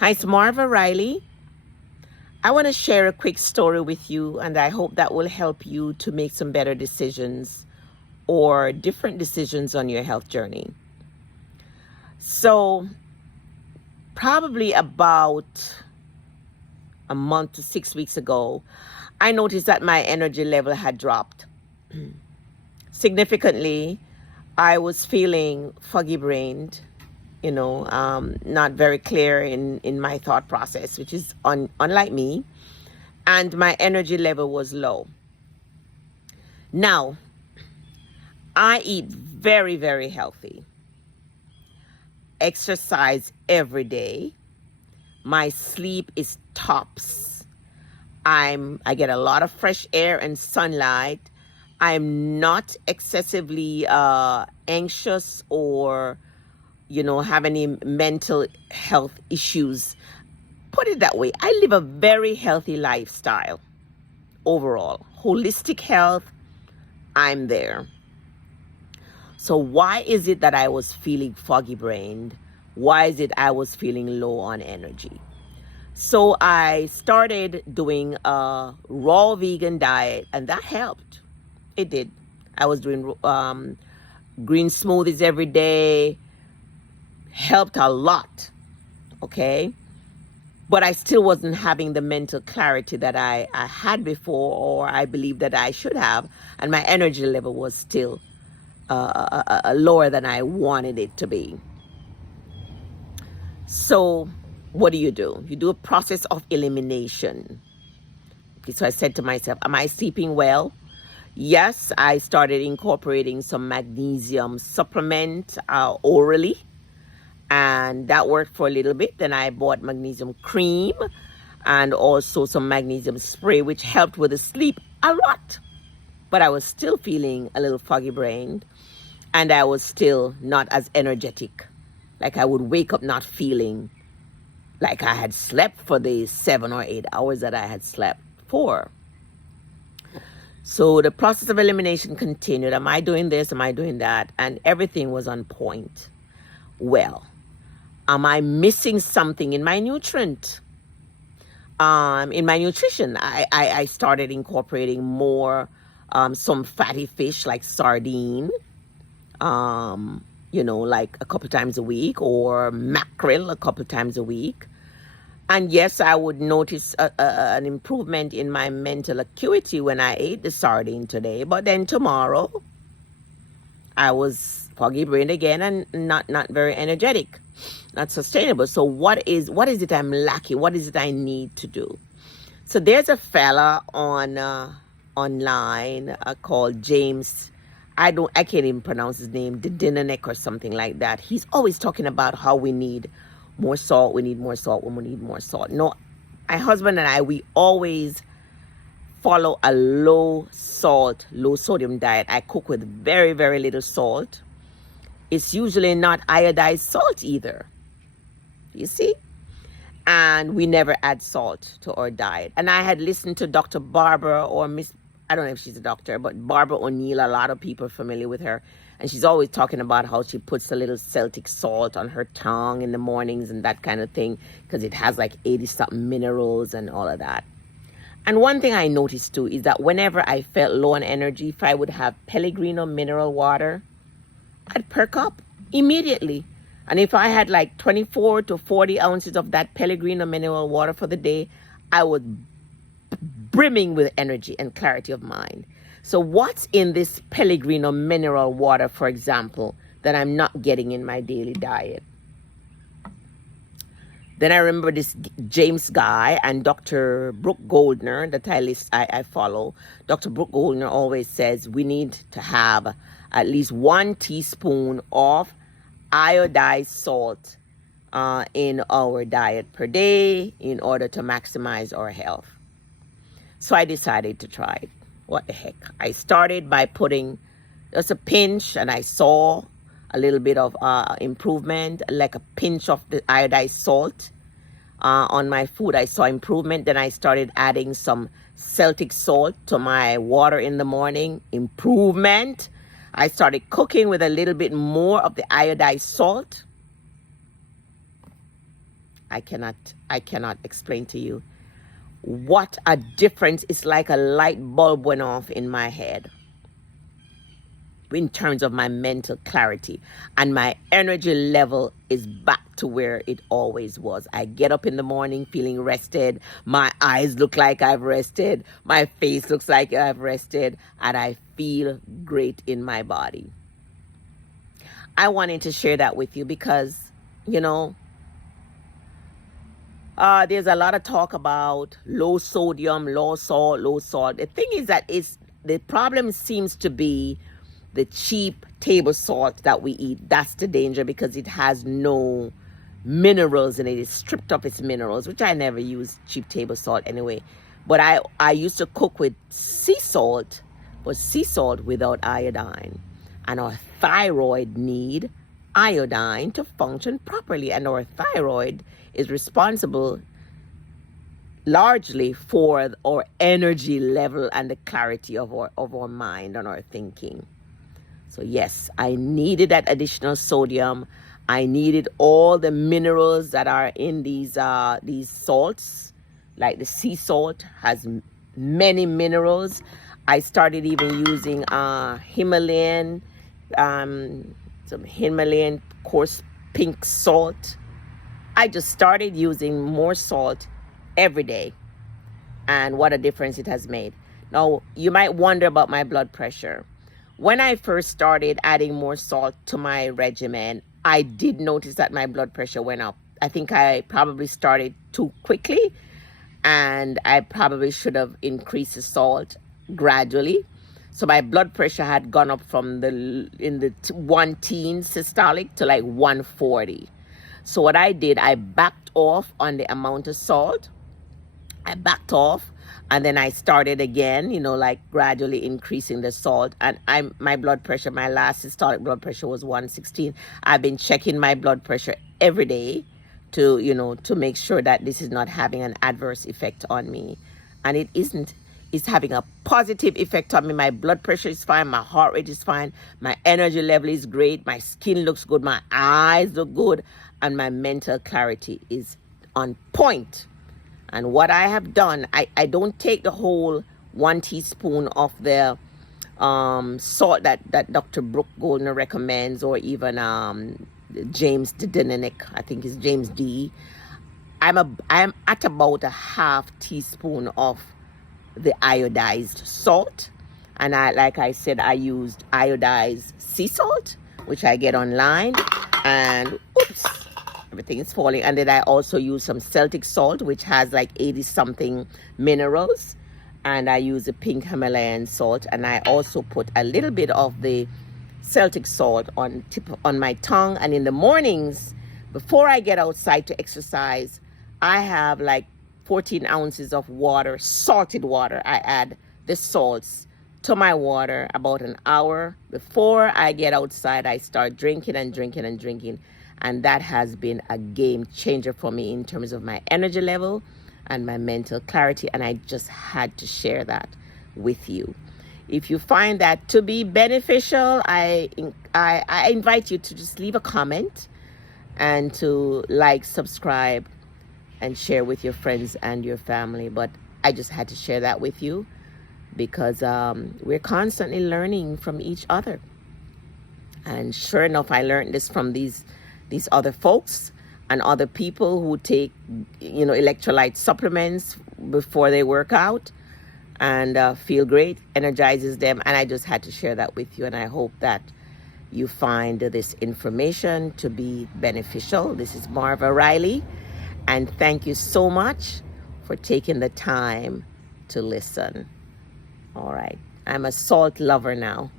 Hi, it's Marva Riley. I want to share a quick story with you, and I hope that will help you to make some better decisions or different decisions on your health journey. So, probably about a month to 6 weeks ago, I noticed that my energy level had dropped significantly. I was feeling foggy brained, not very clear in my thought process, which is unlike me. And my energy level was low. Now, I eat very, very healthy, exercise every day. My sleep is tops. I get a lot of fresh air and sunlight. I'm not excessively anxious or have any mental health issues. Put it that way, I live a very healthy lifestyle overall. Holistic health, I'm there. So why is it that I was feeling foggy brained? Why is it I was feeling low on energy? So I started doing a raw vegan diet, and that helped. It did. I was doing green smoothies every day. Helped a lot. Okay. But I still wasn't having the mental clarity that I had before, or I believed that I should have. And my energy level was still lower than I wanted it to be. So what do? You do a process of elimination. Okay, so I said to myself, am I sleeping well? Yes, I started incorporating some magnesium supplement orally. And that worked for a little bit. Then I bought magnesium cream and also some magnesium spray, which helped with the sleep a lot. But I was still feeling a little foggy brained, and I was still not as energetic. Like I would wake up not feeling like I had slept for the 7 or 8 hours that I had slept for. So the process of elimination continued. Am I doing this? Am I doing that? And everything was on point. Well, am I missing something in my nutrient? In my nutrition, I started incorporating more some fatty fish like sardine, like a couple times a week, or mackerel a couple times a week. And yes, I would notice an improvement in my mental acuity when I ate the sardine today. But then tomorrow, I was foggy brained again and not very energetic, not sustainable. So what is it I'm lacking? What is it I need to do? So there's a fella on online called James. I can't even pronounce his name, Dinanek or something like that. He's always talking about how we need more salt. We need more salt when we need more salt. No, my husband and I, we always follow a low salt, low sodium diet. I cook with very, very little salt. It's usually not iodized salt either. You see? And we never add salt to our diet. And I had listened to Dr. Barbara, or Miss, I don't know if she's a doctor, but Barbara O'Neill, a lot of people are familiar with her. And she's always talking about how she puts a little Celtic salt on her tongue in the mornings and that kind of thing, because it has like 80-something minerals and all of that. And one thing I noticed too is that whenever I felt low on energy, if I would have Pellegrino mineral water, I'd perk up immediately. And if I had like 24 to 40 ounces of that Pellegrino mineral water for the day, I was brimming with energy and clarity of mind. So what's in this Pellegrino mineral water, for example, that I'm not getting in my daily diet? Then I remember this James guy and Dr. Brooke Goldner that I follow. Dr. Brooke Goldner always says we need to have at least 1 teaspoon of iodized salt in our diet per day in order to maximize our health. So I decided to try it. What the heck? I started by putting just a pinch, and I saw a little bit of improvement, like a pinch of the iodized salt on my food. I saw improvement. Then I started adding some Celtic salt to my water in the morning. Improvement. I started cooking with a little bit more of the iodized salt. I cannot explain to you what a difference. It's like a light bulb went off in my head in terms of my mental clarity, and my energy level is back to where it always was. I get up in the morning feeling rested. My eyes look like I've rested. My face looks like I've rested, and I feel great in my body. I wanted to share that with you because, you know, there's a lot of talk about low sodium, low salt, low salt. The thing is that the problem seems to be the cheap table salt that we eat. That's the danger, because it has no minerals in it. It's stripped of its minerals, which I never use cheap table salt anyway. But I used to cook with sea salt, but sea salt without iodine. And our thyroid need iodine to function properly. And our thyroid is responsible largely for our energy level and the clarity of our mind and our thinking. So yes, I needed that additional sodium. I needed all the minerals that are in these salts. Like the sea salt has many minerals. I started even using Himalayan, some Himalayan coarse pink salt. I just started using more salt every day, and what a difference it has made. Now, you might wonder about my blood pressure. When I first started adding more salt to my regimen, I did notice that my blood pressure went up. I think I probably started too quickly, and I probably should have increased the salt gradually. So my blood pressure had gone up from in the 110 systolic to like 140. So what I did, I backed off on the amount of salt. I backed off, and then I started again, you know, like gradually increasing the salt. And my blood pressure, my last systolic blood pressure was 116. I've been checking my blood pressure every day to, you know, to make sure that this is not having an adverse effect on me. And it isn't. It's having a positive effect on me. My blood pressure is fine. My heart rate is fine. My energy level is great. My skin looks good. My eyes look good. And my mental clarity is on point. And what I have done, I don't take the whole 1 teaspoon of the salt that Dr. Brooke Goldner recommends, or even James Didinic, I think it's James D. I'm at about a half teaspoon of the iodized salt. And like I said, I used iodized sea salt, which I get online. And oops, everything is falling. And then I also use some Celtic salt, which has like 80 something minerals. And I use the pink Himalayan salt. And I also put a little bit of the Celtic salt on my tongue. And in the mornings, before I get outside to exercise, I have like 14 ounces of water, salted water. I add the salts to my water about an hour before I get outside. I start drinking and drinking and drinking. And that has been a game changer for me in terms of my energy level and my mental clarity. And I just had to share that with you. If you find that to be beneficial, I invite you to just leave a comment and to like, subscribe, and share with your friends and your family. But I just had to share that with you because we're constantly learning from each other. And sure enough, I learned this from these other folks and other people who take, you know, electrolyte supplements before they work out and feel great, energizes them. And I just had to share that with you. And I hope that you find this information to be beneficial. This is Marva Riley. And thank you so much for taking the time to listen. All right. I'm a salt lover now.